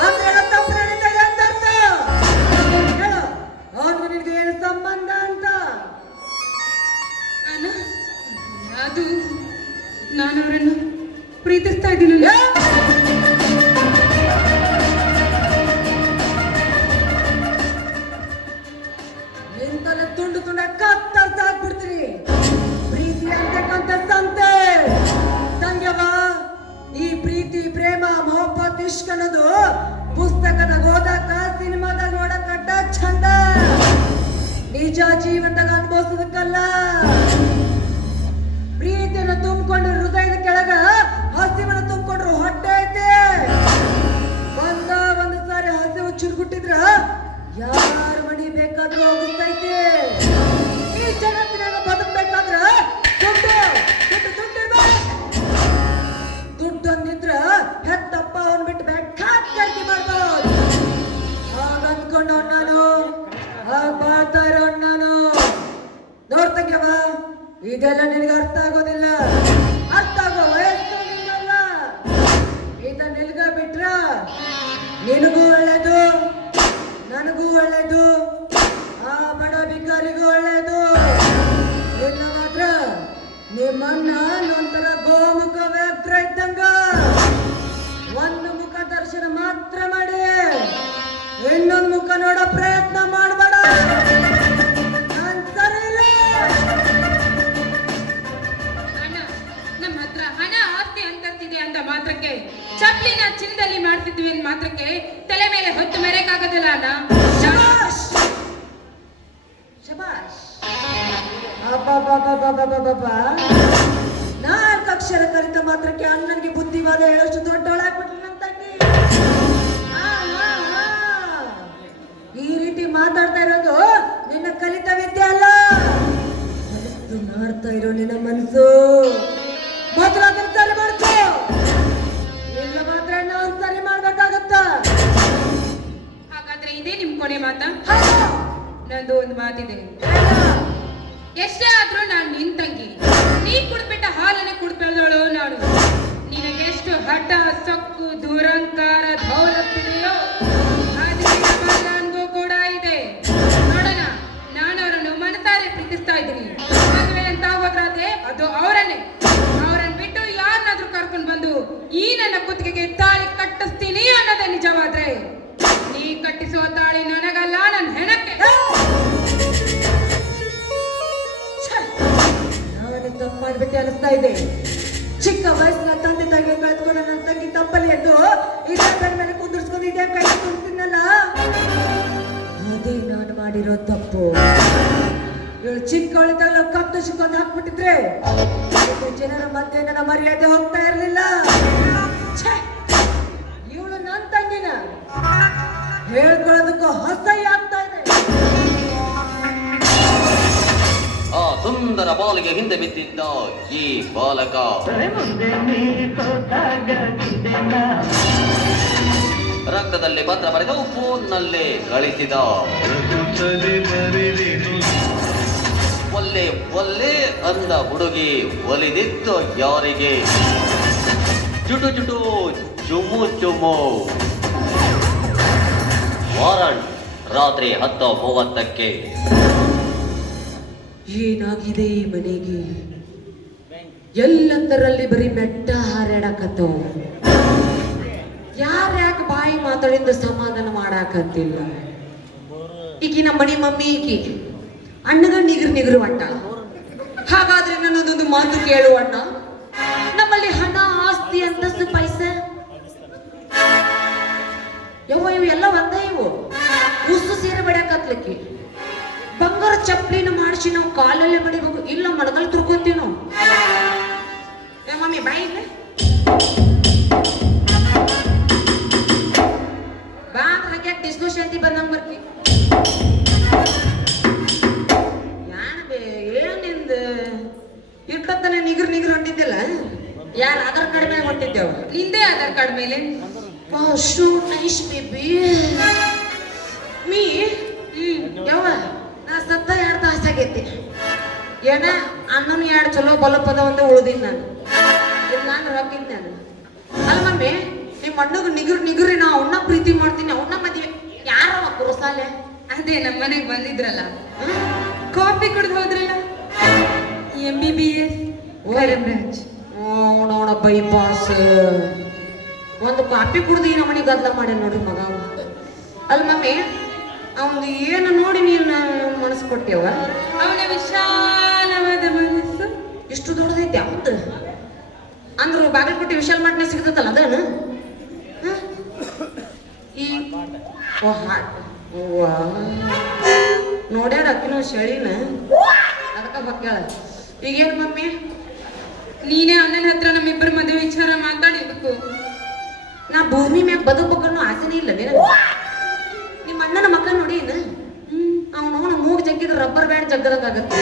ಅಂದ್ರೆ ತಪ್ಪು ನಡೀತಾ ಇದೆ ಅಂತ ಅರ್ಥ. ನಿಜ ಜೀವನದಾಗ ಅನುಭವಿಸೋದಕ್ಕಲ್ಲ. ಪ್ರೀತಿಯನ್ನು ತುಂಬಿಕೊಂಡ್ರೆ ಹೃದಯದ ಕೆಳಗ, ಹಸಿವನ್ನು ತುಂಬಿಕೊಂಡ್ರು ಹೊಟ್ಟೆ ಐತೆ. ಒಂದು ಸಾರಿ ಹಸಿವು ಚುರುಗುಟ್ಟಿದ್ರ ಯಾರ ಮನಿ ಬೇಕಾದ್ರೂ ಹೋಗಿಸ್ತೈತಿ. ಈ ಜಗತ್ತಿನಾಗ ಬದುಕಬೇಕಾದ್ರ ದುಡ್ಡು ಅಂದಿದ್ರ ಹೆತ್ತಪ್ಪ ಅವನ್ ಬಿಟ್ಟು ಬೇಕಾದ್ ಖರೀದಿ ಮಾಡ್ಬೋದು. ಹಾಗ ಅಂದ್ಕೊಂಡು ನಾನು ಹಾಗ ಮಾಡ್ತಾ ಇರೋ ನಾನು ನೋಡ್ತಂಗ್ಯವ, ಇದೆಲ್ಲ ನಿನಗೆ ಅರ್ಥ ಆಗೋದಿಲ್ಲ. ಅರ್ಥ ಆಗೋ ವಯಸ್ಸು ನಿನ್ನಲ್ಲ. ಇದನ್ನ ನಿಲ್ಗ ಬಿಟ್ರ ನಿನಗೂ ಒಳ್ಳೇದು, ನನಗೂ ಒಳ್ಳೇದು, ಆ ಬಡ ಬಿಕಾರಿಗೂ ಒಳ್ಳೇದು. ಇಲ್ಲ ಮಾತ್ರ ನಿಮ್ಮನ್ನ ಒಂಥರ ಗೋಮುಖ ವ್ಯಾಘ್ರ ಇದ್ದಂಗ ಒಂದು ಮುಖ ದರ್ಶನ ಮಾತ್ರ ಮಾಡಿ ಇನ್ನೊಂದು ಮುಖ ನೋಡೋ ಪ್ರಯತ್ನ ಮಾಡಬೇಡ. ನಾನ್ ಸರಿ ಇಲ್ಲ. ಅಣ್ಣ, ನಮ್ಮ ಹತ್ರ ಹಣ ಆಸ್ತಿ ಅಂತಸ್ತಿದೆ ಅಂತ ಮಾತ್ರಕ್ಕೆ, ಚಪ್ಲಿನ ಚಿನ್ನದಲ್ಲಿ ಮಾಡ್ತಿದ್ವಿ ಅಂತ ಮಾತ್ರಕ್ಕೆ ತಲೆ ಮೇಲೆ ಹೊತ್ತು ಮೆರೆಕಾಗೋದಿಲ್ಲ ಅಣ್ಣ. ಶಬಾಷ್ ಶಬಾಷ್. ನಾಲ್ಕು ಅಕ್ಷರ ಕಲಿತ ಮಾತ್ರಕ್ಕೆ ಅಣ್ಣನಿಗೆ ಬುದ್ಧಿವಾದ ಹೇಳೋಷ್ಟು ದೊಡ್ಡವಳಾಗ್ಬಿಟ್ಲು ನನ್ನ ತಂಗಿ. ಈ ರೀತಿ ಮಾತಾಡ್ತಾ ಇರೋದು ನಿನ್ನ ಕಲಿತ ವಿದ್ಯೆ ಅಲ್ಲ, ಮನಸ್ಸು ಮಾಡ್ತಾ ಇರೋ ನಿನ್ನ ಮನಸ್ಸು. ಮೊದಲು ಅದನ್ನ ಸರಿ ಮಾಡ್ಕೋ, ಇಲ್ಲ ಮಾತ್ರ ನಾವು ಸರಿ ಮಾಡ್ಬೇಕಾಗತ್ತ. ಹಾಗಾದ್ರೆ ಇದೇ ನಿಮ್ ಕೊನೆ ಮಾತಾ? ನಂದು ಒಂದು ಮಾತಿದೆ. ಎಷ್ಟೇ ಆದ್ರೂ ನಾನು ನಿನ್ ತಂಗಿ. ನೀ ಕುಡ್ಬಿಟ್ಟ ಹಾಲನ್ನ ಕುಡ್ಬೆಳೆದವಳು ನಾನು. ನಿನಗೆಷ್ಟು ಹಠ, ಸೊಕ್ಕು, ದುರಂಕಾರ, ದೌಲತ್ತಿದೆಯೋ ನನಗೂ ಕೂಡ ಇದೆ. ನೋಡೋಣ, ನಾನು ಅವರನ್ನು ಮನಸಾರೆ ಪ್ರೀತಿಸ್ತಾ ಇದ್ದೀನಿ. ಮದುವೆ ಅಂತ ಹೋದ್ರಾದ್ರೆ ಅದು ಅವರನ್ನೇ. ಅವರನ್ನ ಬಿಟ್ಟು ಯಾರನ್ನಾದ್ರೂ ಕರ್ಕೊಂಡು ಬಂದು ಈ ನನ್ನ ಕುತ್ತಿಗೆಗೆ ತಾಳಿ ಕಟ್ಟಿಸ್ತೀನಿ ಅನ್ನೋದೇ ನಿಜವಾದ್ರೆ, ನೀ ಕಟ್ಟಿಸುವ ತಾಳಿ ನನಗಲ್ಲ, ನನ್ನ ಹೆಣಕ್ಕೆ. ತಪ್ಪು ಮಾಡ್ಬಿಟ್ಟೆ ಅನಿಸ್ತಾ ಇದೆ. ಚಿಕ್ಕ ವಯಸ್ಸಿನ ತಂದೆ ತಾಯಿಗೆ ಕಳೆದುಕೊಂಡು ನನ್ನ ತಂಗಿ ತಪ್ಪಲ್ಲಿ ಎದ್ದು ಇದೇ ಕೈ ಮೇಲೆ ಕುಂದಿರ್ಸ್ಕೊಂಡು ಇದೇ ಕೈ ಕುಂದಿರ್ತೀನಲ್ಲ, ಅದೇ ನಾನು ಮಾಡಿರೋ ತಪ್ಪು. ಇವಳು ಚಿಕ್ಕವಳಿದ್ದಾಗಲೂ ಕತ್ತು ಚಿಕ್ಕೊಂದು ಹಾಕ್ಬಿಟ್ಟಿದ್ರೆ ಜನರ ಮಧ್ಯೆ ನನ್ನ ಮರ್ಯಾದೆ ಹೋಗ್ತಾ ಇರ್ಲಿಲ್ಲ. ಇವಳು ನನ್ನ ತಂಗಿನ ಹೇಳ್ಕೊಳ್ಳೋದಕ್ಕೂ ಅಸಹ್ಯ ಆಗ್ತಾ ಇದೆ. ಆ ಸುಂದರ ಬಾಲಿಗೆ ಹಿಂದೆ ಬಿದ್ದಿದ್ದ ಈ ಬಾಲಕ ರಕ್ತದಲ್ಲಿ ಪತ್ರ ಬರೆದು ಫೋನ್ನಲ್ಲಿ ಕಳಿಸಿದ. ಒಲ್ಲೆ ಒಲ್ಲೆ ಅಂದ ಹುಡುಗಿ ಒಲಿದಿದ್ದು ಯಾರಿಗೆ? ಚುಟು ಚುಟು ಚುಮು ಚುಮು. ವಾರಂಟ್ ರಾತ್ರಿ 10:30ಕ್ಕೆ. ಏನಾಗಿದೆ ಈ ಮನೆಗೆ? ಎಲ್ಲಂದರಲ್ಲಿ ಬರೀ ಮೆಟ್ಟ ಹಾರಾಡಕತ್ತವ. ಯಾರ್ಯಾಕೆ ಬಾಯಿ ಮಾತಾಡಿಂದ ಸಮಾಧಾನ ಮಾಡಾಕಂತಿಲ್ಲ. ಈಕಿ ನಮ್ಮ ಮನಿ ಮಮ್ಮಿ, ಈಕಿ ಅಣ್ಣಗ ನಿಗ್ರು ಅಣ್ಣ. ಹಾಗಾದ್ರೆ ನನ್ನದೊಂದು ಮಾತು ಕೇಳು ಅಣ್ಣ, ನಮ್ಮಲ್ಲಿ ಹಣ, ಆಸ್ತಿ, ಅಂತಸ್ತು, ಪೈಸೆ ಯವ್ವ ಇವು ಎಲ್ಲ ಒಂದೇ. ಇವು ಉಸು ಸೀರೆ ಬಡಿಯಾಕತ್ಲಿಕ್ಕಿ ಬಂಗಾರ ಚಪ್ಲಿನ ಮಾಡಿಸಿ ನಾವು ಕಾಲಲ್ಲೇ ಬಡಿಬೇಕು, ಇಲ್ಲ ಮಡಗಲ್ ತುರ್ಕೊಂತೀವಿ ನಾವು. ಮಮ್ಮಿ ಬಾಯಿ ಬಾ ಹಾಕ್ಯಾಕ ಡಿಸ್ಕೋ ಶಾಂತಿ ಬಂದಂಗ ಬರ್ತಿ. ಏನಿಂದ ಇಟ್ಟತ್ತನ ನಿಗ್ರು ಹೊಂಟಿದ್ದಿಲ್ಲ. ಯಾರ ಆಧಾರ್ ಕಾರ್ಡ್ ಮೇಲೆ ಹೊಂಟಿದ್ದೇವ? ನಿಂದೇ ಆಧಾರ್ ಕಾರ್ಡ್ ಮೇಲೆ. Show nice baby me. ಯವ್ವ ನಾ ಸತ್ತ 2 ತಾಸಾಗೈತಿ. ಏನ ಅನ್ನನು 2 ಚಲೋ ಬಲಪದ ಒಂದು ಉಳ್ದಿನ್ ನಾನು. ಇಲ್ಲ ನಾನು ರೊಕ್ಕಿದ್ ನಾನು. ಅಲ್ಲ ಮಮ್ಮಿ, ನಿಮ್ಮ ಅಣ್ಣಗ ನಿಗ್ರಿ ನಾ ಅವನ್ನ ಪ್ರೀತಿ ಮಾಡ್ತೀನಿ, ಅವನ್ನ ಮದ್ವೆ. ಯಾರವ ಕುರಸಾಲೆ? ಅದೇ ನಮ್ಮ ಮನೆಗೆ ಬಂದಿದ್ರಲ್ಲ, ಕಾಫಿ ಕುಡಿದು ಹೋದ್ರಲ್ಲ, MBBS ಕರಮ್ರಾಜ್. ನೋಡ ಬೈಪಾಸ್ ಒಂದು ಕಾಫಿ ಕುಡ್ದು ಈ ನಮ್ಮನೆ ಗದ್ದಲ ಮಾಡಿ ನೋಡ್ರಿ ಮಗ. ಅಲ್ಲ ಮಮ್ಮಿ, ಅವನು ಏನು ನೋಡಿ ನೀನು ಮನಸ್ಸು ಕೊಟ್ಟೇವ? ಅವನ ವಿಶಾಲವಾದ ಮನಸ್ಸು ಇಷ್ಟು ದೊಡ್ಡದೈತಿ ಅವತ್ತು. ಅಂದ್ರು ಬಾಗಲಕೋಟೆ ವಿಶಾಲ ಮಠನೆ ಸಿಗ್ತದಲ್ಲ ಅದೇನು? ಈ ನೋಡ್ಯಾರ ಅಕ್ಕಿನ ಶಳಿನ ಅದಕ್ಕ ಹೊಕ್ಕ್ಯಾಳ. ಈಗೇನ್ ಮಮ್ಮಿ ನೀನೇ ಅಣ್ಣನ ಹತ್ರ ನಮ್ಮಿಬ್ಬರ ಮದುವೆ ವಿಚಾರ ಮಾತಾಡಿಬೇಕು. ನಾ ಭೂಮಿ ಮ್ಯಾಗ ಬದುಕಬೇಕನ್ನೋ ಆಸೆನೇ ಇಲ್ಲ ಬೇರೆ. ನಿಮ್ಮ ಅಣ್ಣನ ಮಕ್ಕ ನೋಡಿ ಅವನು ಮೂಗ್ ಜಗ್ಗಿದ್ರೆ ರಬ್ಬರ್ ಬ್ಯಾಂಡ್ ಜಗ್ಗದಂಗಾಗತ್ತೆ.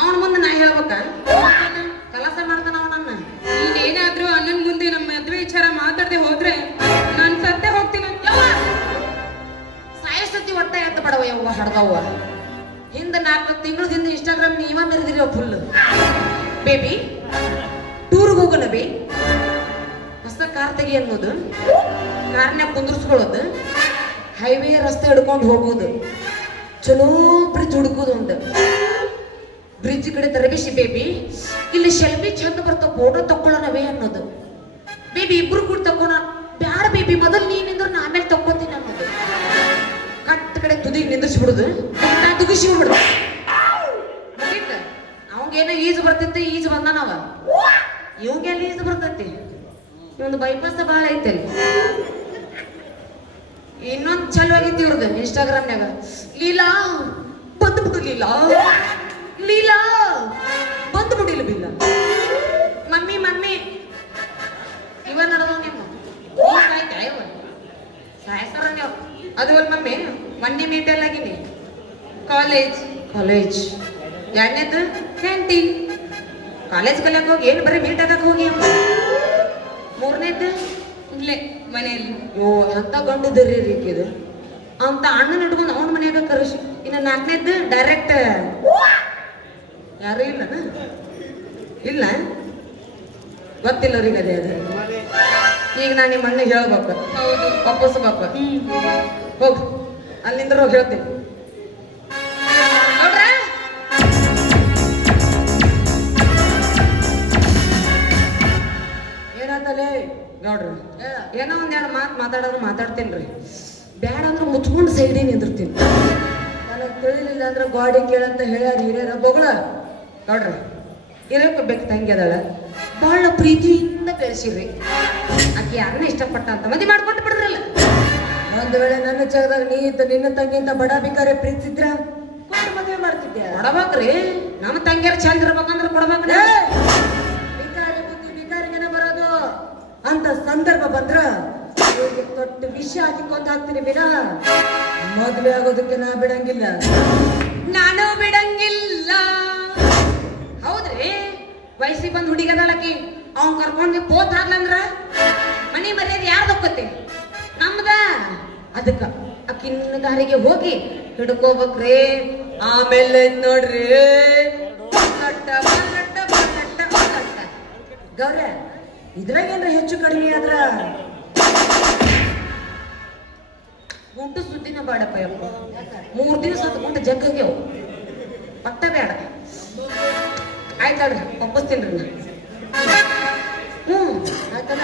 ಅವನ ಮುಂದೆ ನಾ ಹೇಳ್ಬೇಕ ಕೆಲಸ ಮಾಡ್ತಾನ ಅವನನ್ನ. ನೀನೇನಾದ್ರೂ ಅಣ್ಣನ ಮುಂದೆ ನಮ್ಮ ಮದುವೆ ವಿಚಾರ ಮಾತಾಡದೆ ಹೋದ್ರೆ ನಾನು ಸತ್ತೇ ಹೋಗ್ತೀನಿ. ಸಾಯಸತಿ ಒಟ್ಟ ಎತ್ತ ಬಡವ ಯವ್ವ ಹಡ್ದವ್ವ. ಹಿಂದ 4 ತಿಂಗಳದಿಂದ ಇನ್ಸ್ಟಾಗ್ರಾಮ್ ನೀವ ಮೆರೆದಿರಿ ಫುಲ್. ಬೇಬಿ ಟೂರ್ಗೆ ಹೋಗೋಣ ಬೇ, ಹೊಸ ಕಾರ್ ತೆಗಿ ಅನ್ನೋದು, ಕಾರ್ನ್ಯಾಗ ಕುಂದ್ರಿಸ್ಕೊಳ್ಳೋದು, ಹೈವೇ ರಸ್ತೆ ಹಿಡ್ಕೊಂಡು ಹೋಗೋದು, ಚಲೋ ಬ್ರಿಡ್ಜ್ ಹುಡುಕೋದು, ಒಂದು ಬ್ರಿಡ್ಜ್ ಕಡೆ ತರಬೇಸಿ ಬೇಬಿ ಇಲ್ಲಿ ಶೆಲ್ಫಿ ಚಂದ ಬರ್ತಾವ ಫೋಟೋ ತಕ್ಕೊಳ್ಳೋಣವೇ ಅನ್ನೋದು. ಬೇಬಿ ಇಬ್ರು ಕೂಡ ತಕ್ಕೋಣ ಬ್ಯಾಡ ಬೇಬಿ, ಮೊದಲು ನೀನಿಂದ್ರೆ ನಾ ಆಮೇಲೆ ತಕ್ಕೋತೀನಿ ಅನ್ನೋದು. ಕಟ್ ಕಡೆ ತುದಿಗೆ ನಿಂದಿಸ್ಬಿಡುದು, ತುಗಿಸಿ ಬಿಡುದು. ಅವಂಗೇನೋ ಈಜು ಬರ್ತಿತ್ತು, ಈಜು ಬಂದಾನವ. ಇವಂಗೆಲ್ಲ ಈಜು ಬರ್ತೈತಿ, ಇವೊಂದು ಬೈಪಾಸ್ ಭಾಳ ಐತೆ. ಇನ್ನೊಂದು ಚಲೋ ಆಗೈತಿ ಇವ್ರದ್ದು ಇನ್ಸ್ಟಾಗ್ರಾಮ್ನಾಗ, ಲೀಲಾ ಬಂದ್ಬಿಡು, ಲೀಲಾ ಲೀಲಾ ಬಂದ್ಬಿಡಿಲ್ಲ ಬಿಲ್ಲ. ಮಮ್ಮಿ ಮಮ್ಮಿ ಇವ ನಡೆದವ ನಿಮ್ಮ ಆಯ್ತಾ ಇವ ಸಾಯಸರ ನೀವು. ಅದು ಒಂದು ಮಮ್ಮಿ ಮೊನ್ನೆ ಮೀಟೆಲ್ಲ ಆಗಿನಿ. ಕಾಲೇಜ್ ಕಾಲೇಜ್ ಎರಡನೇದು ಕ್ಯಾಂಟೀನ್. ಕಾಲೇಜ್ ಕಲಿಯಕ್ಕೆ ಹೋಗಿ ಏನು ಬರೀ ಮೀಟ್ ಆಗಕ್ಕೆ ಹೋಗಿ ಅಮ್ಮ. ಮೂರನೇದು ಇಲ್ಲೇ ಮನೆಯಲ್ಲಿ. ಓ ಅಂತ ಗಂಡು ದರಿ ರೀಕಿದು ಅಂತ ಅಣ್ಣನ ಇಟ್ಕೊಂಡು ಅವನ ಮನ್ಯಾಗ ಕರೆಸಿ. ಇನ್ನು 4ನೇದು ಡೈರೆಕ್ಟ್ ಯಾರು ಇಲ್ಲನ ಇಲ್ಲ ಗೊತ್ತಿಲ್ಲ ಅವ್ರಿಗೆ ಅದೇ ಅದು. ಈಗ ನಾನು ನಿಮ್ಮ ಅಣ್ಣಗೆ ಹೇಳ್ಬೇಕು, ಹೌದು ಒಪ್ಪಿಸ್ಬೇಕು. ಹೋಗು ಅಲ್ಲಿಂದ ಹೋಗಿ ಹೇಳ್ತೀನಿ. ನೋಡ್ರ ಏನಾತಲೇ ನೋಡ್ರಿ, ಏನೋ ಒಂದೆರಡು ಮಾತಾಡೋದು ಮಾತಾಡ್ತೀನಿ. ಬ್ಯಾಡ ಅಂದ್ರೆ ಮುಚ್ಕೊಂಡು ಸೈಡಿ ನಿಂದಿರ್ತೀನಿ. ನನಗೆ ತಿಳಿಲಿಲ್ಲ ಅಂದ್ರೆ ಗಾಡಿ ಕೇಳಂತ ಹೇಳ್ಯಾರ ಹಿರಿಯರ ಬೊಗಳ. ನೋಡ್ರಿ ಇರಬೇಕು ತಂಗಿ ಅದಳ, ಬಹಳ ಪ್ರೀತಿಯಿಂದ ಬೆಳೆಸಿರ್ರಿ. ಆಕೆ ಯಾರನ್ನ ಇಷ್ಟಪಟ್ಟ ಅಂತ ಮದುವೆ ಮಾಡ್ಕೊಂಡು ಬಿಡ್ರಲ್ಲ. ಒಂದು ವೇಳೆ ನನ್ನ ಜಾಗದಾಗ ನೀ ಇದ್ದು ನಿನ್ನ ತಂಗಿಯಿಂದ ಬಡ ಬೇಕಾರೆ ಪ್ರೀತಿಸಿದ್ರ ಮದುವೆ ಮಾಡ್ತಿದ್ದೆ. ಕೊಡಬೇಕ್ರಿ, ನಮ್ಮ ತಂಗಿಯರು ಚಂದ ಇರ್ಬೇಕಂದ್ರೆ ಕೊಡ್ಬೇಕ್ರಿ. ಬಿಕಾರಿ ಬುದ್ಧಿ ಬಿಕಾರಿಗೆನ ಬರೋದು ಅಂತ ಸಂದರ್ಭ ಬಂದ್ರ ತೊಟ್ಟು ವಿಷ ಹಾಕಿಕೊಂತ ಹಾಕ್ತೀನಿ ಬಿಡ. ಮದುವೆ ಆಗೋದಕ್ಕೆ ನಾ ಬಿಡಂಗಿಲ್ಲ, ನಾನು ಬಿಡಂಗಿಲ್ಲ. ಹೌದ್ರಿ, ವಯಸ್ಸಿಗೆ ಬಂದ್ ಹುಡುಗದಳಕಿ ಅವ್ನ್ ಕರ್ಕೊಂಡ್ ಪೋತ್ ಹಾಕ್ಲಂದ್ರ ಮನಿ ಮರ್ಯಾದೆ ಯಾರ್ದೊಕ್ಕತ್ತೆ? ನಮ್ದ. ಅದಕ್ಕ ಅಕ್ಕಿನ ದಾರಿಗೆ ಹೋಗಿ ಹಿಡ್ಕೋಬೇಕ್ರಿ. ಆಮೇಲೆ ನೋಡ್ರಿ ಗೌರ ಇದ್ರಾಗ ಏನ್ರ ಹೆಚ್ಚು ಕಡಿಮೆ ಆದ್ರ ಗುಂಟು ಸುದ್ದಿನ ಬೇಡಪ್ಪ ಯಪ್ಪ. 3 ದಿವಸ ಹತ್ಕೊಂಡು ಜಗ್ಗಗ್ಯವು ಪಟ್ಟ ಬೇಡ. ಆಯ್ತಾಳ್ರಿ ಒಪ್ಪಿಸ್ತೀನಿ ನಾ. ಆಯ್ತಲ್ಲ.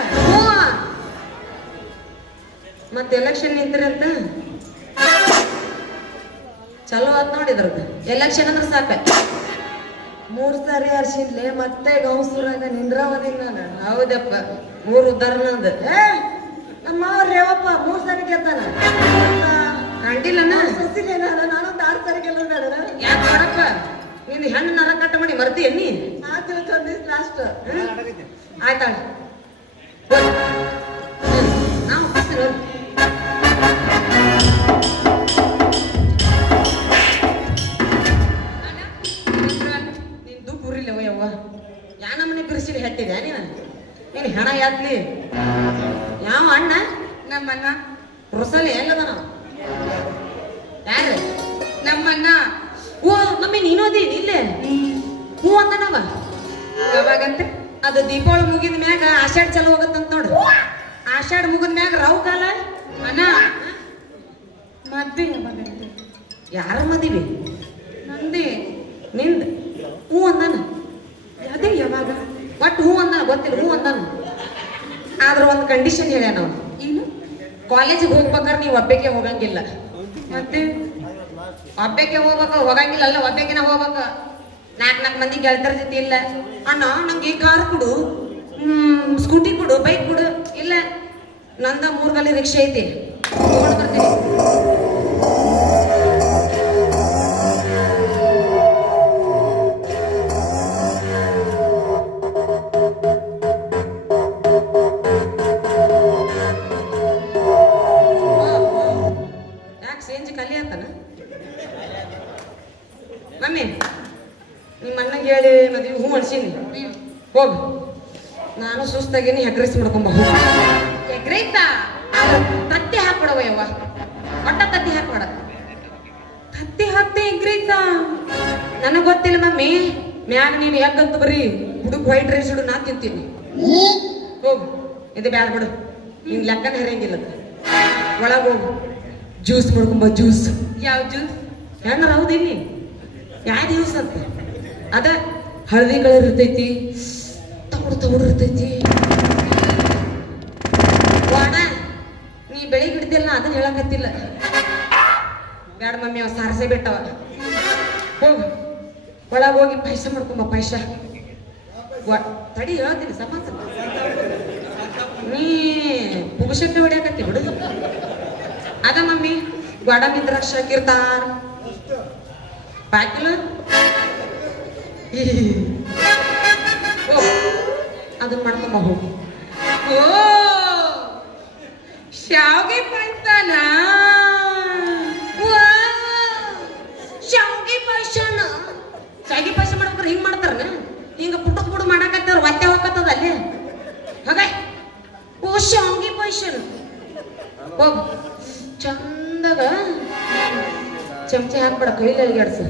ಮತ್ತೆ ಎಲೆಕ್ಷನ್ ನಿಂತ್ರಿ ಅಂತ ಚಲೋ ಆತ್ ನೋಡಿದ್ರದ್ದು. ಎಲೆಕ್ಷನ್ ಅಂದ್ರೆ ಸಾಕ 3 ಸಾರಿ ಅರ್ಶಿನ್ಲೆ ಮತ್ತೆ ಗೌಸೂರಾಗ ನಿಂದ್ರಾವದಿನ ನಾನು. ಹೌದಪ್ಪ 3 ಉದ್ದಾರನಂದ. ನಮ್ಮ ರೇವಪ್ಪ 3 ಸಾರಿ ಗೆದ್ದಾನ ಕಂಡಿಲ್ಲನ. ನಾನು 6 ಸಾರಿ ಗೆಲ್ಲಬೇಡ. ಯಾಕೆ ಮಾಡಪ್ಪ ನೀನು ಹೆಣ್ಣು ನರ ಕಟ್ಟ ಮಾಡಿ ಮರ್ತಿ ಎನ್ನಿ. ಲಾಸ್ಟ್ ಆಯ್ತಾಳ ನಾವು ನಿಂದು ಗುರಿಲ್ಲವ ಯವ್ವ. ಯಾನ ಮನೆ ಬಿರ್ಸಿಲಿ ಹೆಟ್ಟಿದೆ ನೀನು ಹೆಣ ಯಾತ್ಲಿ. ಯಾವ ಅಣ್ಣ? ನಮ್ಮಣ್ಣ ರೊಸಲಿ ಎಲ್ಲದ ನಾವು ಯಾರು? ನಮ್ಮಣ್ಣ. ಓ ಮಮ್ಮಿ ನೀನೋದಿ ಇಲ್ಲೇ ಹೂ ಅಂತ ನಾವ ಯಾವಾಗಂತೆ? ಅದು ದೀಪಾವಳಿ ಮುಗಿದ ಮ್ಯಾಗ ಆಷಾಢ ಚಲೋ ಹೋಗತ್ತಂತ ನೋಡು. ಆಷಾಢ ಮುಗಿದ ಮ್ಯಾಗ ರಾವು ಕಾಲ. ಅಣ್ಣ ಮದ್ವೆ ಯಾವಾಗಂತೆ? ಯಾರ ಮದಿವಿ? ನಂದೇ. ನಿಂದ ಹೂ ಅಂದಾನ. ಅದೇ ಯಾವಾಗ? ಒಟ್ಟು ಹೂ ಅಂದಾನ ಗೊತ್ತಿಲ್ಲ. ಹೂ ಅಂದಾನ ಆದ್ರ ಒಂದು ಕಂಡೀಷನ್ ಹೇಳ್ಯ ನಾವು. ಏನು? ಕಾಲೇಜಿಗೆ ಹೋಗ್ಬೇಕಾದ್ರೆ ನೀವು ಒಬ್ಬಕ್ಕೆ ಹೋಗಂಗಿಲ್ಲ. ಮತ್ತೆ ಒಬ್ಬಕ್ಕೆ ಹೋಗಂಗಿಲ್ಲ. ಅಲ್ಲ ಒಬ್ಬಕ್ಕೆನ ಹೋಗ್ಬೇಕ. 4 ಮಂದಿ ಗೆಳತರ ಜೊತೆ ಇಲ್ಲ. ಅಣ್ಣ ನಂಗೆ ಕಾರ್ ಕೊಡು, ಸ್ಕೂಟಿ ಕೊಡು, ಬೈಕ್ ಕೊಡು. ಇಲ್ಲ ನಂದ 3 ಗಾಲಿ ರಿಕ್ಷಾ ಐತಿ ತಗೊಂಡು ಬರ್ತೀನಿ. ಸೇಂಜ್ ಖಾಲಿ ಆತನ ಮಮ್ಮಿ ನಿಮ್ಮ ಅಣ್ಣಗೆ ಹೇಳಿ ಮದ್ವೆ ಹೂ ಅನ್ಸೀನಿ ಹೋಗು ನಾನು ಸುಸ್ತಾಗೇನಿ ಎಗ್ ರೈಸ್ ಮಾಡ್ಕೊಂಬ ಎಗ್ ರೈಸಾ ತತ್ತಿ ಹಾಕ್ಬಿಡವ ಯವ್ವ ಒಟ್ಟ ತತ್ತಿ ಹಾಕ್ಬೇಡ ತತ್ತಿ ಹಾಕ್ತೆ ಎಗ್ ರೈಸಾ ನನಗ್ ಗೊತ್ತಿಲ್ಲ ಮಮ್ಮಿ ಮ್ಯಾಗ ನೀನು ಎಗ್ಗಂತ ಬರೀ ಹುಡುಗ ವೈಟ್ ರೈಸ್ ಇಡು ನಾ ತಿಂತೀನಿ ಹೋಗು ಇದು ಬ್ಯಾಡ ಬಿಡು ನಿನ್ ಲೆಕ್ಕನ ಹರಿಯಂಗಿಲ್ಲ ಒಳಗೆ ಹೋಗು ಜ್ಯೂಸ್ ಮಾಡ್ಕೊಂಬ ಜ್ಯೂಸ್ ಯಾವ ಜ್ಯೂಸ್ ಹೆಂಗಾರ ಹೌದಿಲ್ಲಿ ಯಾವ ಜ್ಯೂಸ್ ಅಂತ ಅದ ಹಳದಿ ಕಲರ್ ಇರ್ತೈತಿ ತೌಡು ಇರ್ತೈತಿ ವಾಡ ನೀ ಬೆಳಿಗ್ಗೆ ಹಿಡ್ದಿಲ್ಲ ಅದನ್ನ ಹೇಳಕತ್ತಿಲ್ಲ ಬ್ಯಾಡ ಮಮ್ಮಿ ಅವ ಸಾರಸೆ ಬಿಟ್ಟವ ಹೋಗು ಒಳಗೆ ಹೋಗಿ ಪಾಯಸ ಮಾಡ್ಕೊಂಬ ಪಾಯಸ ತಡಿ ಹೇಳ್ತೀನಿ ಸಮಾಸ ನೀ ಪುಗುಶಕ್ಕೆ ಹೊಡ್ಯಾಕತ್ತಿ ಬಿಡು ಅದ ಮಮ್ಮಿ ಗೋಡಂಬಿ ದ್ರಾಕ್ಷ ಹಾಕಿರ್ತಾರ ಬಾಕಿಲ್ಲ ಅದನ್ನ ಮಾಡ್ಕೊಂಬ ಹೋಗಿ ಓ ಶಾವ್ಗೆ ಪಾಯ್ಸನಾ ಶಾವ್ಗೆ ಪಾಯಸನ ಶಾವ್ಗೆ ಪಾಯಸ ಮಾಡ್ಬೇಕ್ರೆ ಹಿಂಗ್ ಮಾಡ್ತಾರ ಹಿಂಗ ಪುಟ್ಟದ್ ಪುಡು ಮಾಡಾಕತ್ತಾರ ಒತ್ತೆ ಹೋಗತ್ತದ ಅಲ್ಲಿ ಹಾಗ ಓ ಶಾವ್ಗೆ ಪಾಯಸನ ಹೋಗ್ ಚಂದಾಗ ಚಮಚೆ ಹಾಕ್ಬೇಡ ಕೈಲಿ ಅಲ್ಲಿಗಾಡ್ಸ